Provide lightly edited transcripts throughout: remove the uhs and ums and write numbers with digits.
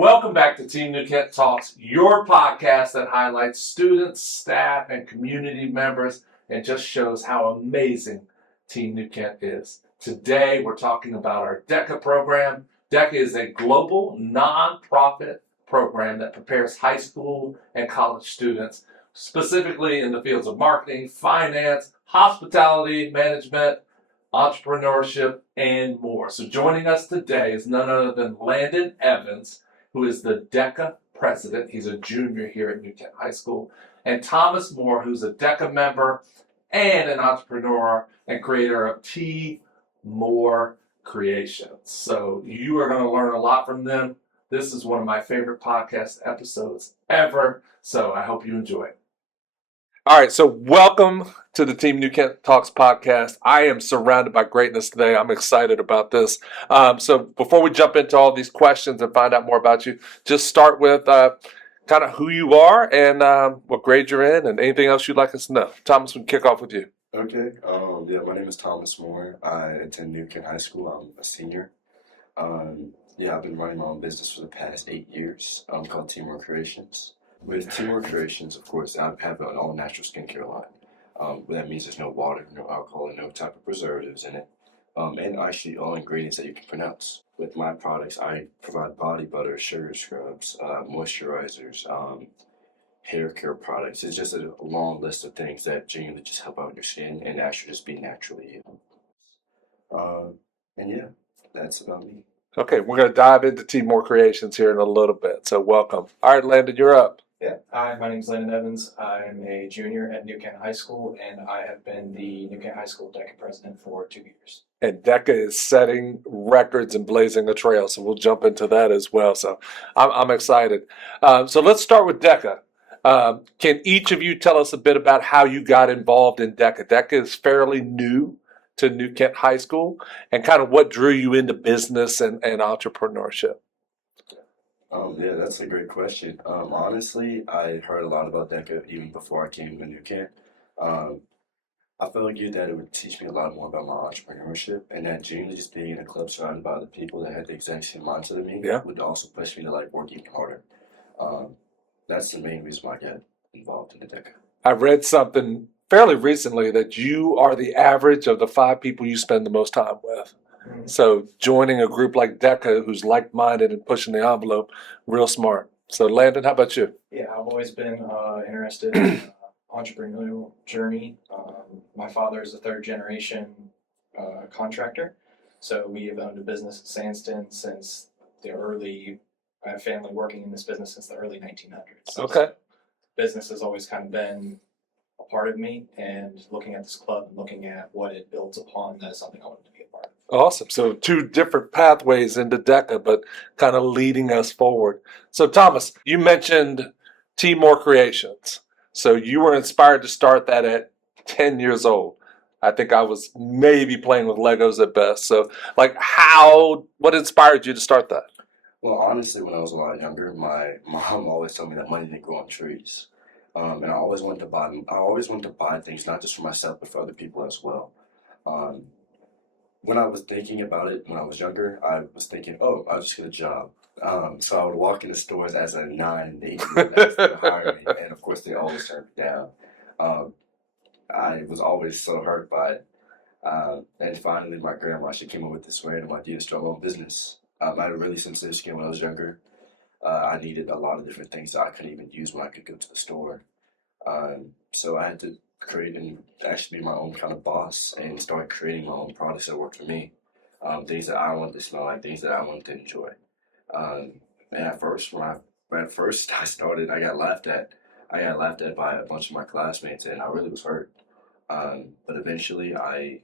Welcome back to Team New Kent Talks, your podcast that highlights students, staff, and community members and just shows how amazing Team New Kent is. Today, we're talking about our DECA program. DECA is a global nonprofit program that prepares high school and college students, specifically in the fields of marketing, finance, hospitality management, entrepreneurship, and more. So joining us today is none other than Landon Evans, who is the DECA President. He's a junior here at New Kent High School. And Thomas Moore, who's a DECA member and an entrepreneur and creator of T Moore Creations. So you are going to learn a lot from them. This is one of my favorite podcast episodes ever. So I hope you enjoy it. All right, so welcome to the Team New Kent Talks podcast. I am surrounded by greatness today. I'm excited about this. So before we jump into all these questions and find out more about you, just start with kind of who you are and what grade you're in and anything else you'd like us to know. Thomas, we can kick off with you. Okay. My name is Thomas Moore. I attend New Kent High School. I'm a senior. I've been running my own business for the past 8 years called T Moore Creations. With T Moore Creations, of course, I have an all-natural skincare line. That means there's no water, no alcohol, and no type of preservatives in it. And actually all ingredients that you can pronounce. With my products, I provide body butter, sugar scrubs, moisturizers, hair care products. It's just a long list of things that genuinely just help out your skin and actually just be naturally you. That's about me. Okay, we're going to dive into T Moore Creations here in a little bit, so welcome. All right, Landon, you're up. Yeah, hi, my name is Landon Evans. I'm a junior at New Kent High School, and I have been the New Kent High School DECA President for 2 years. And DECA is setting records and blazing a trail, so we'll jump into that as well. So I'm excited. So let's start with DECA. Can each of you tell us a bit about how you got involved in DECA? DECA is fairly new to New Kent High School, and kind of what drew you into business and entrepreneurship. That's a great question. Honestly, I heard a lot about DECA even before I came to New Kent. I felt like that it would teach me a lot more about my entrepreneurship, and that genuinely just being in a club surrounded by other people that had the exact same mindset of me would also push me to work even harder. That's the main reason why I got involved in the DECA. I read something fairly recently that you are the average of the 5 people you spend the most time with. Mm-hmm. So joining a group like DECA, who's like-minded and pushing the envelope, real smart. So Landon, how about you? Yeah, I've always been interested in entrepreneurial journey. My father is a third-generation contractor, so we have owned a business in Sandston since I have family working in this business since the early 1900s. Okay. So business has always kind of been a part of me, and looking at this club and looking at what it builds upon, that is something I wanted to be a part of. Awesome. So 2 different pathways into DECA, but kind of leading us forward. So Thomas, you mentioned T Moore Creations. So you were inspired to start that at 10 years old. I think I was maybe playing with Legos at best. So what inspired you to start that? Well, honestly, when I was a lot younger, my mom always told me that money didn't grow on trees. And I always wanted to buy things, not just for myself, but for other people as well. When I was thinking about it when I was younger, I was thinking, I'll just get a job. So I would walk into stores as a 9 and 8 year old to hire me, and of course they always turned me down. I was always so hurt by it. And finally my grandma, she came up with this random idea to start my own business. I had a really sensitive skin when I was younger. I needed a lot of different things that I couldn't even use when I could go to the store. So I had to create and actually be my own kind of boss and start creating my own products that worked for me. Things that I wanted to smell like, things that I wanted to enjoy. And at first, when I started, I got laughed at. I got laughed at by a bunch of my classmates, and I really was hurt. But eventually, I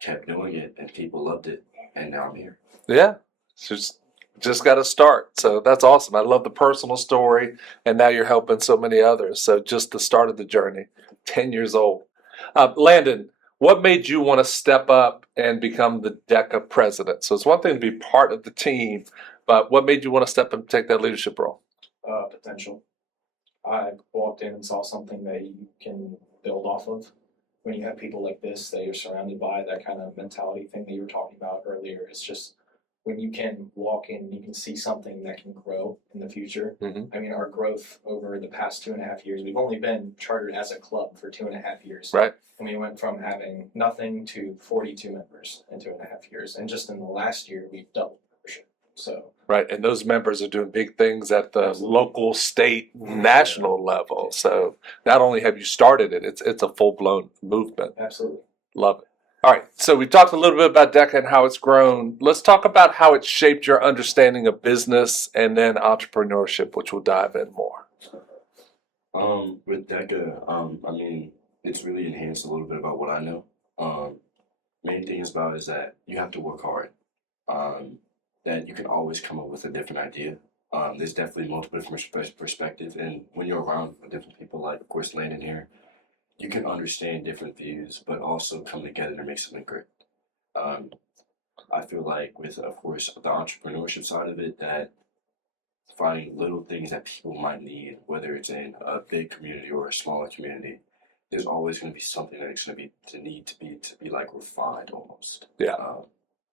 kept doing it, and people loved it, and now I'm here. Yeah, just got to start. So that's awesome. I love the personal story, and now you're helping so many others. So just the start of the journey, 10 years old. Landon, what made you want to step up and become the DECA president? So it's one thing to be part of the team, but what made you want to step up and take that leadership role? Potential. I walked in and saw something that you can build off of. When you have people like this that you're surrounded by, that kind of mentality thing that you were talking about earlier, it's just when you can walk in and you can see something that can grow in the future. Mhm. I mean, our growth over the past 2.5 years, we've only been chartered as a club for 2.5 years. Right. And we went from having nothing to 42 members in 2.5 years. And just in the last year, we've doubled membership. So, Right, and those members are doing big things at the Absolutely. local, state, national level. So not only have you started it, it's a full-blown movement. absolutely. Love it. All right, so we talked a little bit about DECA and how it's grown. Let's talk about how it's shaped your understanding of business and then entrepreneurship, which we'll dive in more. With DECA, I mean, it's really enhanced a little bit about what I know. Main thing is that you have to work hard. That you can always come up with a different idea. There's definitely multiple different perspectives, and when you're around different people, like of course Landon here, you can understand different views, but also come together to make something great. Um, I feel like with, of course, the entrepreneurship side of it, that finding little things that people might need, whether it's in a big community or a smaller community, there's always going to be something that's going to be like refined almost. Yeah.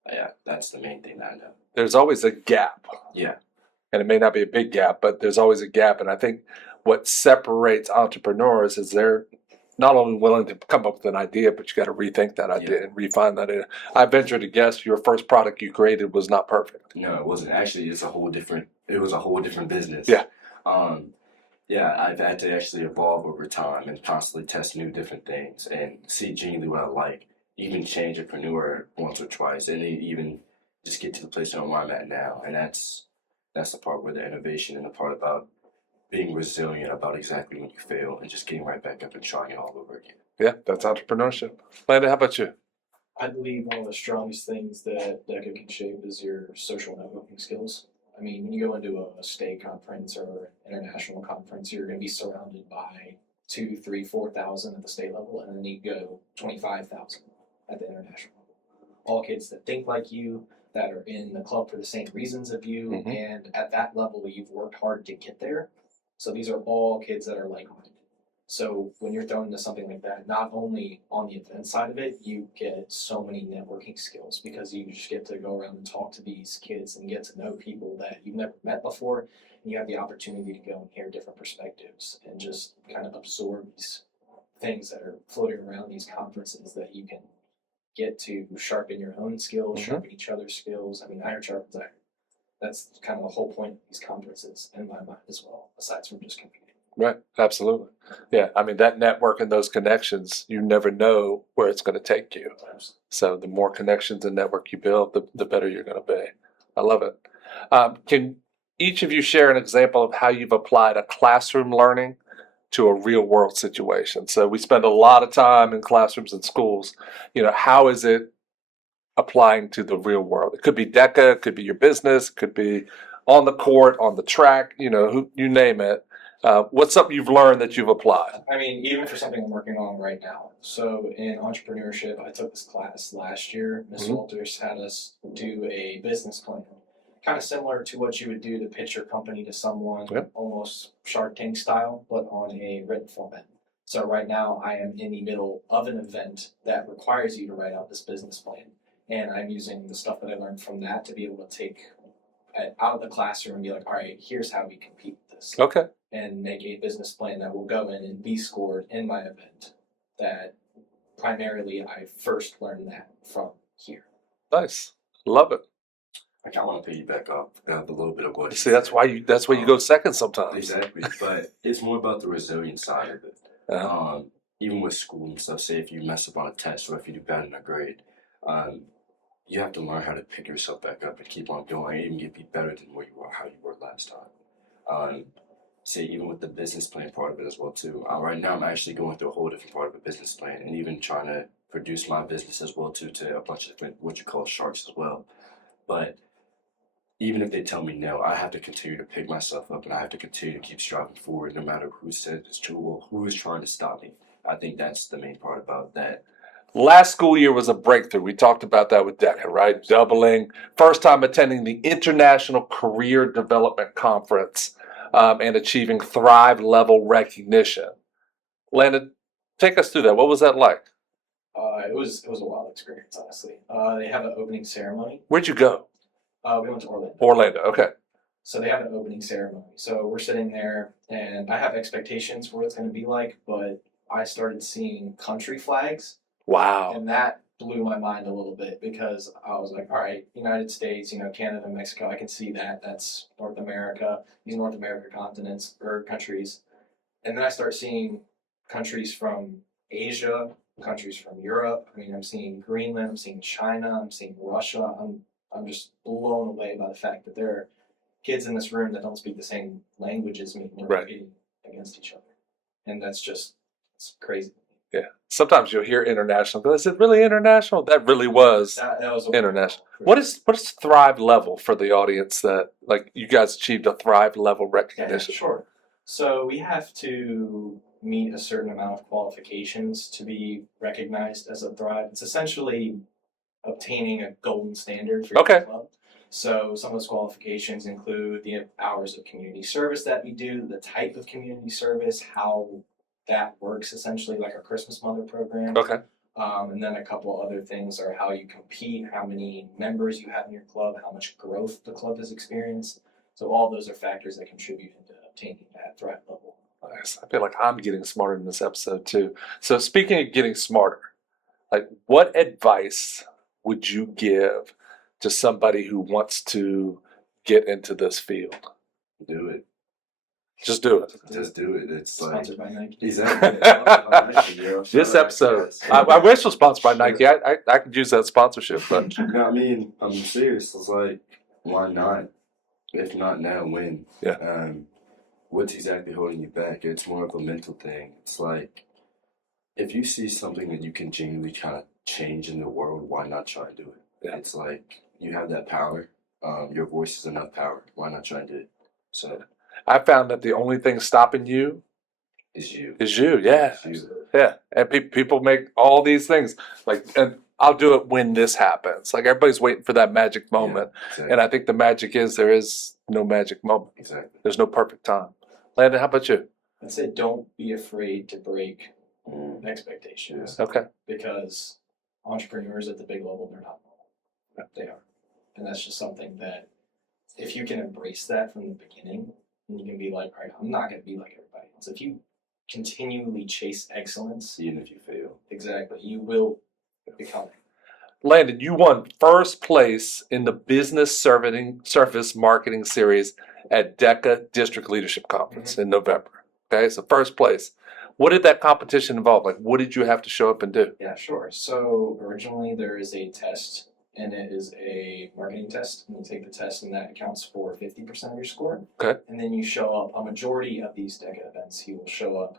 Yeah, that's the main thing that I know. There's always a gap. Yeah. And it may not be a big gap, but there's always a gap. And I think what separates entrepreneurs is they're not only willing to come up with an idea, but you got to rethink that idea and refine that idea. I venture to guess your first product you created was not perfect. No, it wasn't. Actually, it was a whole different business. Yeah. Yeah, I've had to actually evolve over time and constantly test new different things and see genuinely what I like. Even change entrepreneur once or twice, and then even just get to the place where I'm at now. And that's the part where the innovation and the part about being resilient about exactly when you fail and just getting right back up and trying it all over again. Yeah, that's entrepreneurship. Landon, how about you? I believe one of the strongest things that DECA can shape is your social networking skills. I mean, when you go into a state conference or international conference, you're going to be surrounded by 2, 3, 4,000 at the state level, and then you go 25,000 at the international level. All kids that think like you, that are in the club for the same reasons of you, Mhm. and at that level, you've worked hard to get there. So these are all kids that are like-minded. So when you're thrown into something like that, not only on the event side of it, you get so many networking skills because you just get to go around and talk to these kids and get to know people that you've never met before. And you have the opportunity to go and hear different perspectives and just kind of absorb these things that are floating around these conferences that you can get to sharpen your own skills, Mhm. sharpen each other's skills. I mean, iron sharpens iron. That's kind of the whole point of these conferences in my mind as well, aside from just competing. Right, absolutely. Yeah, I mean, that network and those connections, you never know where it's going to take you. So the more connections and network you build, the better you're going to be. I love it. Can each of you share an example of how you've applied a classroom learning to a real world situation? So we spend a lot of time in classrooms and schools. How is it applying to the real world? It could be DECA, it could be your business, it could be on the court, on the track, you name it. What's something you've learned that you've applied? I mean, even for something I'm working on right now. So in entrepreneurship, I took this class last year. Ms. Mhm. Walters had us do a business plan, kind of similar to what you would do to pitch your company to someone, Yep. almost Shark Tank style, but on a written format. So right now, I am in the middle of an event that requires you to write out this business plan, and I'm using the stuff that I learned from that to be able to take it out of the classroom and be like, all right, here's how we compete with this. Okay. And make a business plan that will go in and be scored in my event. That primarily I first learned that from here. Nice. Love it. I kind of want to piggyback off a little bit of what. See, that's why you go second sometimes. Exactly, but it's more about the resilient side of it. Uh-huh. Even with school and stuff, say if you mess up on a test or if you do bad in a grade, you have to learn how to pick yourself back up and keep on going, and even be better than how you were last time. Say even with the business plan part of it as well too. Right now I'm actually going through a whole different part of a business plan, and even trying to produce my business as well too to a bunch of different what you call sharks as well. But even if they tell me no, I have to continue to pick myself up, and I have to continue to keep striving forward, no matter who says it's true or who is trying to stop me. I think that's the main part about that. Last school year was a breakthrough. We talked about that with DECA, right? Doubling. First time attending the International Career Development Conference and achieving Thrive level recognition. Landon, take us through that. What was that like? It was a wild experience, honestly. They have an opening ceremony. Where'd you go? We went to Orlando. Orlando. Okay. So they have an opening ceremony. So we're sitting there, and I have expectations for what it's going to be like, but I started seeing country flags, Wow. and that blew my mind a little bit because I was like, all right, United States, Canada, Mexico, I can see that. That's North America. These North America continents or countries. And then I start seeing countries from Asia, countries from Europe. I mean, I'm seeing Greenland, I'm seeing China, I'm seeing Russia. I'm just blown away by the fact that there are kids in this room that don't speak the same language as me and we're Right. competing against each other. And that's just, it's crazy. Yeah. Sometimes you'll hear international. But is it really international? That really was That was international. What is Thrive level for the audience that like you guys achieved a Thrive level Yeah, recognition? sure. So we have to meet a certain amount of qualifications to be recognized as a Thrive. It's essentially obtaining a golden standard for Okay. your club. So some of those qualifications include the hours of community service that we do, the type of community service, how that works essentially, like our Christmas Mother program. Okay. And then a couple other things are how you compete, how many members you have in your club, how much growth the club has experienced. So all those are factors that contribute into obtaining that Thrive level. Nice. I feel like I'm getting smarter in this episode too. So speaking of getting smarter, like what advice would you give to somebody who wants to get into this field? Do it. Just do it. Just do it. It's like Sponsored by Nike. exactly. This episode, I wish it was sponsored by Nike. I could use that sponsorship, but No, I mean, I'm serious. It's like, why not? If not now, when? Yeah. What's exactly holding you back? It's more of a mental thing. It's like, if you see something that you can genuinely kind of change in the world, why not try and do it? Yeah. It's like, you have that power. Your voice is enough power. Why not try and do it? So, I found that the only thing stopping you is you. is you. Yeah. It's you. Yeah. And people make all these things like, and I'll do it when this happens. Like everybody's waiting for that magic moment. Yeah, exactly. And I think the magic is there is no magic moment. Exactly. There's no perfect time. Landon, how about you? I'd say don't be afraid to break expectations. Okay. Because entrepreneurs at the big level, they're not normal. They are. And that's just something that if you can embrace that from the beginning, and you can be like, all right, I'm not going to be like everybody else. If you continually chase excellence, Even if you fail. exactly, you will become it. Landon, you won first place in the Business Service Marketing Series at DECA District Leadership Conference in November. Okay, so first place. What did that competition involve? Like, what did you have to show up and do? Yeah, sure. So originally there is a test, and it is a marketing test. And you take the test, and that accounts for 50% of your score. Okay. And then you show up. A majority of these DECA events, you will show up,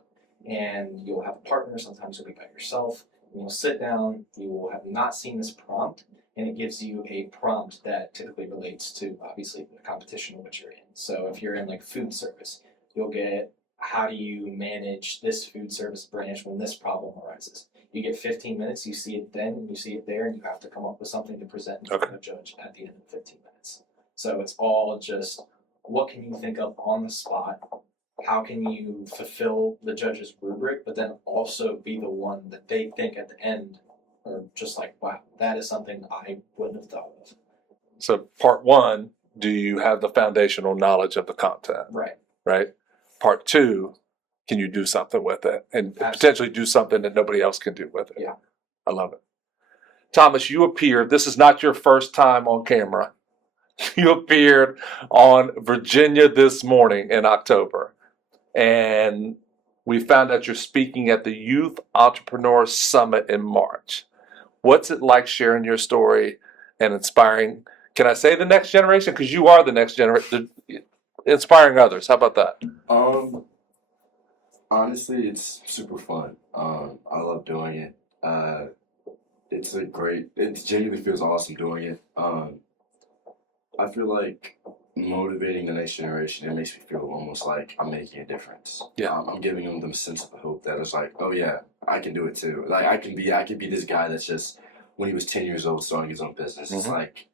and you'll have a partner. Sometimes you'll be by yourself. And you'll sit down. You will have not seen this prompt, and it gives you a prompt that typically relates to obviously the competition in which you're in. So if you're in like food service, you'll get how do you manage this food service branch when this problem arises. You get 15 minutes, you see it then, and you see it there, and you have to come up with something to present to the judge at the end of the 15 minutes. So it's all just what can you think of on the spot? How can you fulfill the judge's rubric, but then also be the one that they think at the end are just like, wow, that is something I wouldn't have thought of. So part one, do you have the foundational knowledge of the content? Right. Right. Part two, can you do something with it and potentially do something that nobody else can do with it? Yeah. I love it. Thomas, you appeared, this is not your first time on camera. You appeared on Virginia This Morning in October. And we found out you're speaking at the Youth Entrepreneur Summit in March. What's it like sharing your story and inspiring, can I say the next generation? Because you are the next generation, inspiring others. How about that? Honestly, it's super fun. I love doing it. It genuinely feels awesome doing it. I feel like motivating the next generation, it makes me feel almost like I'm making a difference. Yeah. I'm giving them the sense of hope that it's like, oh yeah, I can do it too. Like I can be this guy that's just, when he was 10 years old starting his own business. It's like,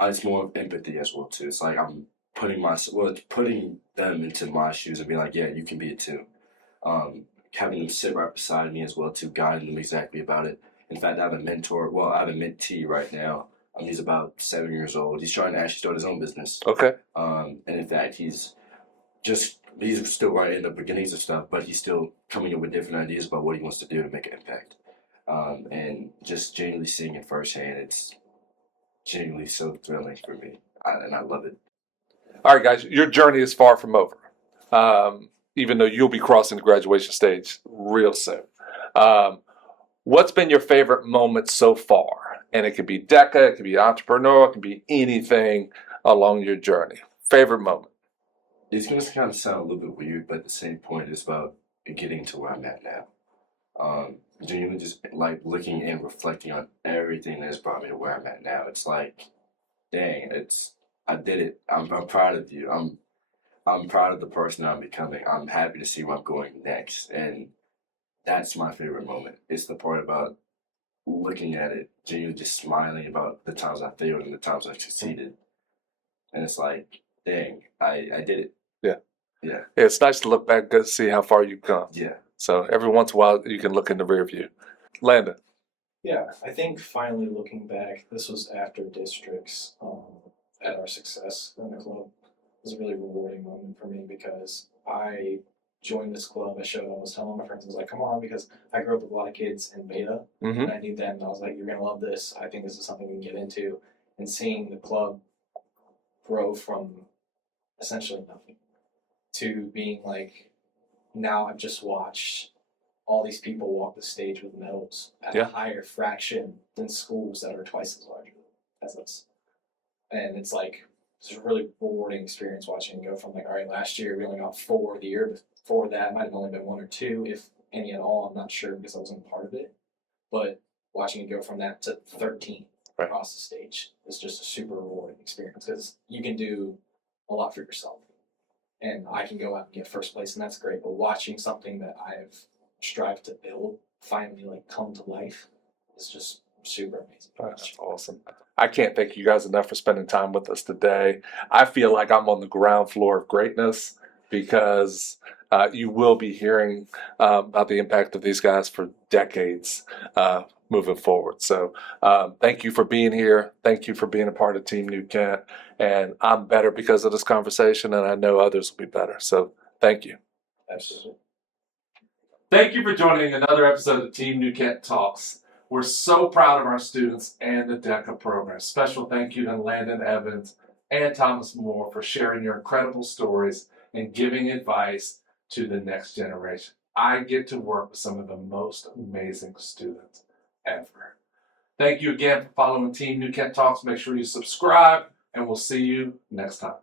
it's more of empathy as well too. It's like I'm putting them into my shoes and be like, yeah, you can be it too. Having them sit right beside me as well too, guiding them exactly about it. In fact, I have a mentee right now. He's about 7 years old. He's trying to actually start his own business. Okay. And in fact, he's still right in the beginnings of stuff, but he's still coming up with different ideas about what he wants to do to make an impact. And just genuinely seeing it firsthand, it's genuinely so thrilling for me, and I love it. All right, guys, your journey is far from over, even though you'll be crossing the graduation stage real soon. What's been your favorite moment so far? And it could be DECA, it could be entrepreneur, it could be anything along your journey. Favorite moment? It's going to kind of sound a little bit weird, but at the same point, it's about getting to where I'm at now. Genuinely just like looking and reflecting on everything that's brought me to where I'm at now. It's like, dang, I did it. I'm proud of you. I'm proud of the person I'm becoming. I'm happy to see where I'm going next. And that's my favorite moment. It's the part about looking at it, genuinely just smiling about the times I failed and the times I succeeded. And it's like, dang, I did it. Yeah. It's nice to look back and see how far you've come. Yeah. So every once in a while, you can look in the rear view. Landon. Yeah, I think finally looking back, this was after districts at our success in the club. It was a really rewarding moment for me because I joined this club. I was telling my friends, I was like, come on, because I grew up with a lot of kids in beta, and I knew them, and I was like, you're going to love this. I think this is something we can get into. And seeing the club grow from essentially nothing to being like, now I've just watched all these people walk the stage with medals at a higher fraction than schools that are twice as large as us. And it's like, it's a really rewarding experience watching it go from like, all right, last year we only got 4. The year before that might have only been 1 or 2, if any at all. I'm not sure because I wasn't part of it. But watching it go from that to 13 across the stage is just a super rewarding experience because you can do a lot for yourself. And I can go out and get first place, and that's great. But watching something that I've strived to build finally like come to life is just super amazing. That's awesome. I can't thank you guys enough for spending time with us today. I feel like I'm on the ground floor of greatness because you will be hearing about the impact of these guys for decades moving forward. So thank you for being here. Thank you for being a part of Team New Kent. And I'm better because of this conversation, and I know others will be better. So thank you. Absolutely. Thank you for joining another episode of Team New Kent Talks. We're so proud of our students and the DECA program. Special thank you to Landon Evans and Thomas Moore for sharing your incredible stories and giving advice to the next generation. I get to work with some of the most amazing students ever. Thank you again for following Team New Kent Talks. Make sure you subscribe, and we'll see you next time.